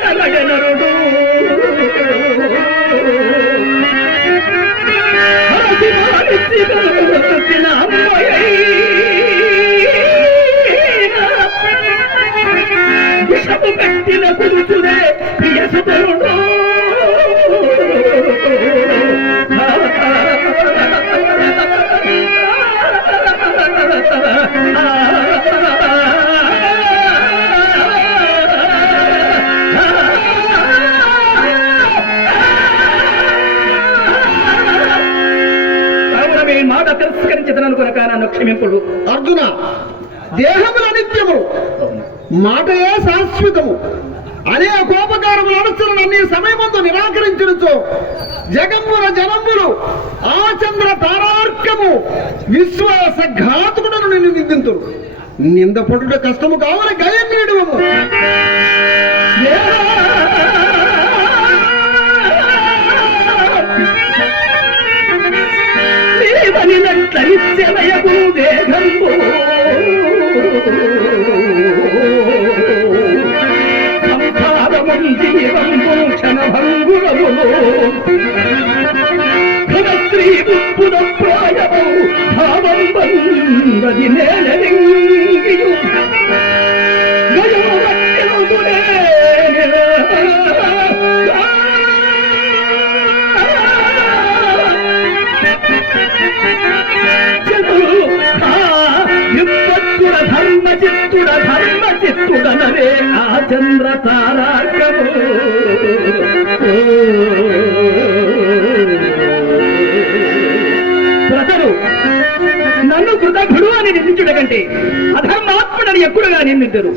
పాలన విషము పెట్టిన పురుషుడే ప్రియసుతరుడు మాటయే శాశ్వతము. అనే కోపకారములు అనుసరణ నీ సమయమందు నిరాకరించడుచు జగంబుల జనంబులు ఆచంద్ర తారార్కము విశ్వాస ఘాతుకుడను నిన్ను నిందింతురు. నింద పొట్టుట కష్టము కావాలి గయం దేవనినట్లనిశ్చయకు దేహంబు. బందది ధర్మ చిత్తుడ ధర్మ చిత్తుడనరే ఆ చంద్ర తారా అంటే అధర్మాత్ముడని ఎప్పుడుగా నిందించరు.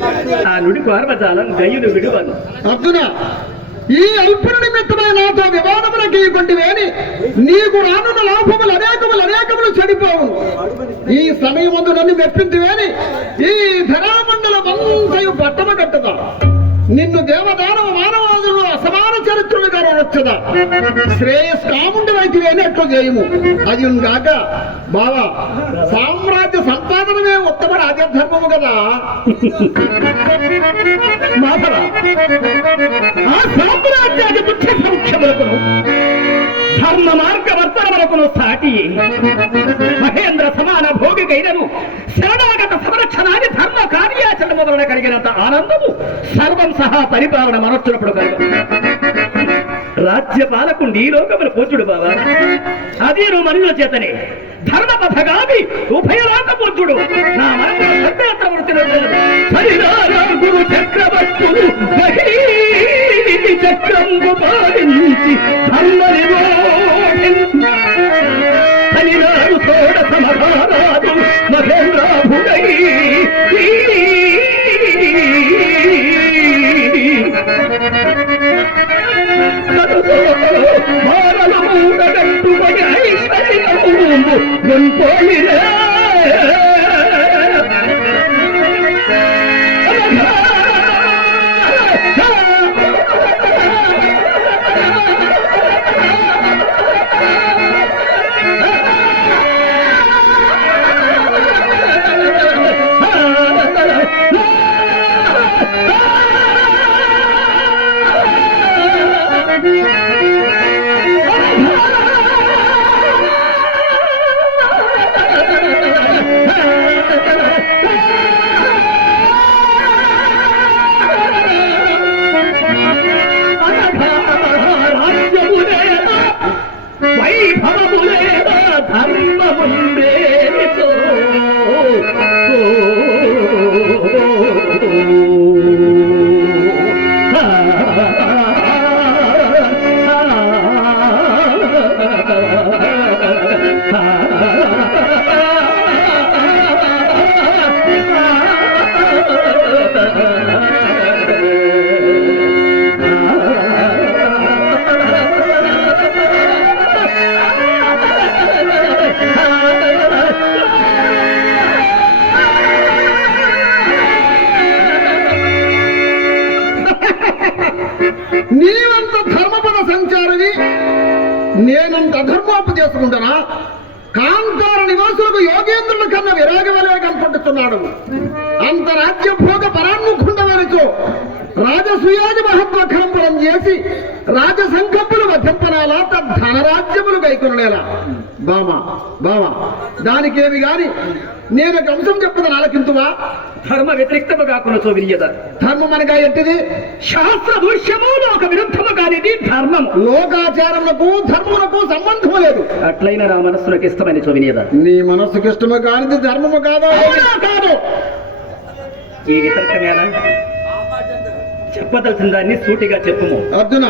ఆ నుడి పార్వజాలం గయ్యులు విడువను. అర్జున ఈ అల్పుల నిమిత్తమై నాతో వివాదములకి కొంటివేని నీకు రానున్న లాభములు అనేకములు అనేకములు చెడిపోవు. ఈ సమయమందు నన్ను మెప్పింటివేని ఈ ధనామండలమంతయు పట్టమ కట్టదా నిన్ను దేవదానవ మానవాదులు అసమాన చరిత్రులుగా వచ్చదా శ్రేయస్ కాముండి వైద్యులు చేయము. అది గాక బావా సామ్ర రాజధర్మము మాధవ ఆ సామ్రాజ్యాది ముఖ్య సౌఖ్యములకును ధర్మ మార్గవర్తనములకును సాటి మహేంద్ర సమాన భోగికైనను శరణాగత సంరక్షణాది ధర్మ కార్యాచరణ మొదలన కలిగినంత ఆనందము సర్వం సహా పరిపాలన మనొచ్చినప్పుడు కలుగు రాజ్యపాలకుండి ఈ లోకములు పూజుడు బాబా అదే నువ్వు మనుషుల చేతనే ధర్మ పథగామి ఉభయరాక పూజుడు నా మనసు సందేహ గురు చక్రవర్తులు చక్రంబు పాలించి ధర్మ హరినాడు తోడ మహేంద్రాభుడై వైభవములేదా ధర్మముందే. నేనంత అధర్మోపు కాంతార నివాసులకు యోగేంద్రుల కన్నా విరాగవలే కనపడుతున్నాడు. అంత రాజ్య భోగ పరాన్ముఖుండవరచు రాజసూయాది మహత్వఖంబరం చేసి రాజసంకంపులు వధింపనాలా ధనరాజ్యములు గైకొనలేలా బామ బామ. దానికేమి గాని నేను ఒక అంశం చెప్పదు నాలకింతువా ధర్మ వ్యతిరేక్తము కాకుండా చోవిల్యద ధర్మం అనగా ఎట్టిది శాస్త్ర దృశ్యము లోక విరుద్ధము కానిది ధర్మము. లోకాచారములకు ధర్మములకు సంబంధము లేదు. అట్లయిన నా మనస్సులకు ఇష్టమైన చోవినియద నీ మనస్సుకి ఇష్టము కానిది ధర్మము కాదా? కాదు. ఈ వితర్కమేనా చెప్పదలసిన దాన్ని సూటిగా చెప్పుము. అర్జున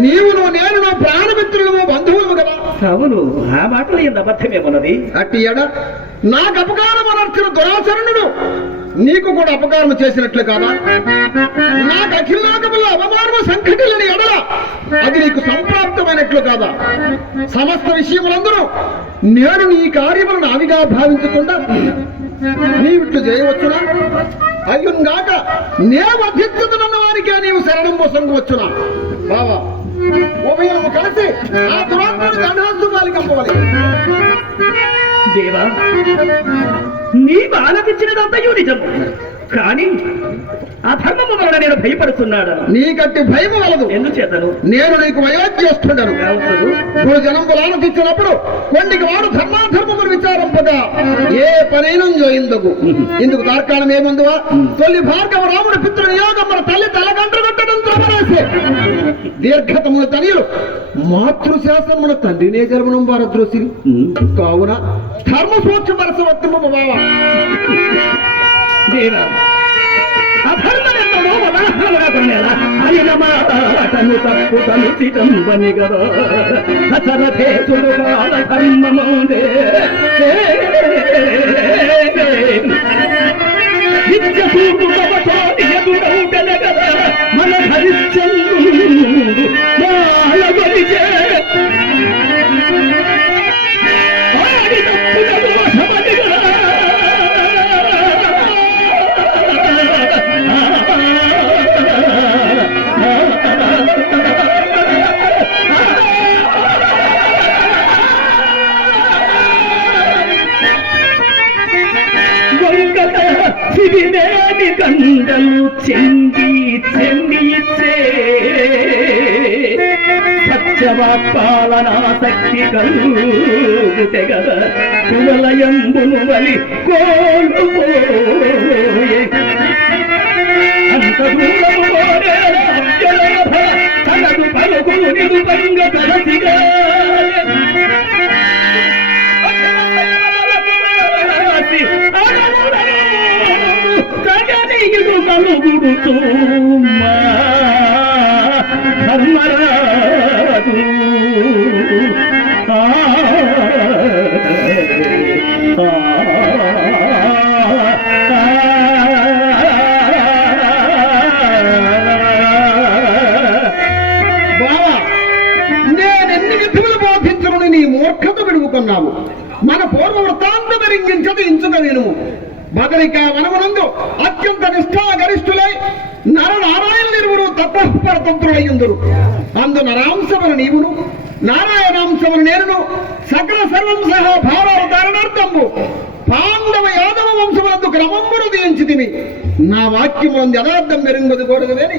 నీవును నేను నా ప్రాణమిత్రులము బంధువులు కదా అవును ఆ మాటలో ఇంత అబద్ధమేమున్నది? అట్టి ఎడ నాకు అపకారం అనర్చిన దురాచరణుడు నీకు కూడా అపకారం చేసినట్లు కాదా? నాకు అఖిలాకముల అవమానము సంఘటిల్లని ఎడల అది నీకు సంప్రాప్తమైనట్లు కాదా? సమస్త విషయములందరూ నేను నీ కార్యములను అవిగా భావించకుండా నీవిట్లు చేయవచ్చునా? అయ్యుగాక నే వర్ధిస్తున్న వారికే నీవు శరణం మోసంగు వచ్చునా బావా ఉభయము కలిసి ఆ దురాత్మను దండాస్తు పాలికంపవాలి దేవా నీ బాలకిచ్చినదంతయు నిజము కానీ అధర్మము వలన నేను భయపడుతున్నాడు. నీకట్టి భయం వలదు. ఎందుచేతను? నేను నీకు వయోజ్యేష్ఠుడను కావచ్చు ఇప్పుడు జనంబులు ఆలోచించినప్పుడు కొండికి వాడు ధర్మాధర్మములు విచారింపగా ఏ పనైనా జోయిందకు ఇందుకు తార్కాణం ఏముందువా? తొలి భార్గవ రాముడి పితృ నియోగం మన తల్లి తలగంటగట్టడం త్రమరేసే దీర్ఘతముల తనియులు మాతృశాసనమున తండ్రినే జరమనం భారద్రోసి కావున ధర్మ సూక్ష్మ వరస వర్తింపు బావ అధర్మనెన్నడో ఉదాహరణగా కొనేలా ఆయన మాటను తప్పుటను కాల ధర్మముందే సిరినేని గండలు చెంది చెందిచే. సత్యవా పాలనాసక్తి కలుగుతే గద కువలయంబును కోల్పోయే. అంత దూరము కోరేల పలుకు నిరుపంగ తలసిగా నీ మూర్ఖత విడుగుకున్నావు మన పూర్వ వృత్తాంత మెరింగించదు ఇంచుక వినుము బదరిక వనమునందు అత్యంత నిష్ఠా గరిష్ఠులై నర నారాయణ నిరువురు తత్వపరతంత్రులయ్యుందురు అందు నరాంశమును నీవును నారాయణాంశమును నేనును సకల సర్వం సహా భావావతారణార్థంబు పాండవ యాదవ వంశములందు క్రమమును దీంచితివి నా వాక్యములందు యథార్థం మెరుగుదు కూడదు వేని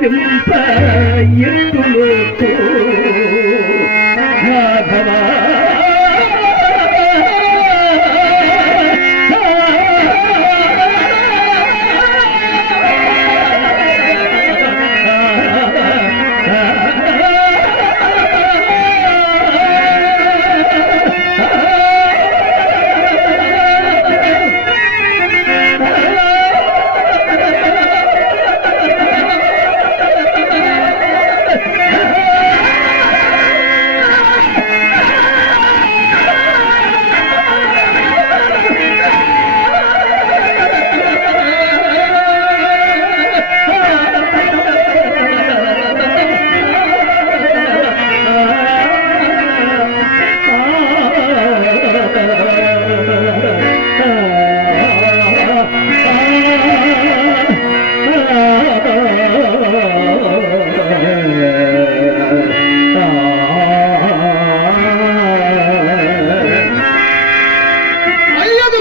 பெரும்பா எட்டு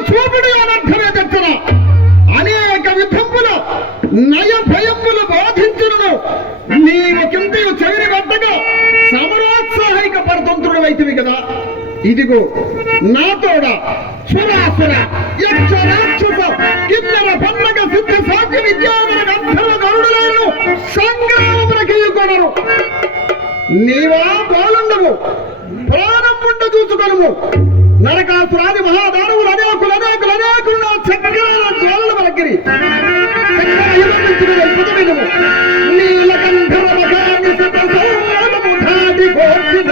చూపుడు అనర్థమే తప్పన అనేక విధములు నయ భయములు బాధించును. నీవు కిందయు చెవిరి వద్దగా సమరోత్సాహిక పరతంత్రుడు అయితేవి కదా. ఇదిగో నాతోడ సురాసుర యక్ష రాక్షస కిన్నెర పన్నగ సిద్ధ సాధ్య విద్యావర గంధర్వ గరుడులను సంగ్రామమునకెళ్ళుకొనరు నీవా బాలుండవు ప్రాణం పుట్ట చూసుకొనము నరకాసురాది మహాదానవులు అనేకులు అనేకులు అనేకులు నా చక్రాల జ్వాలల వలకిరి చక్రయుగమించిన పదవినుము నీలకంఠర మకాన్ని సతసోమము ధాటి కోర్చిన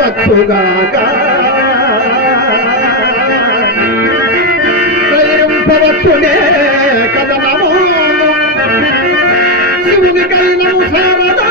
నిలువవచ్చుగాక దయింపవచ్చునే కదనము శివుని కైనము శారదా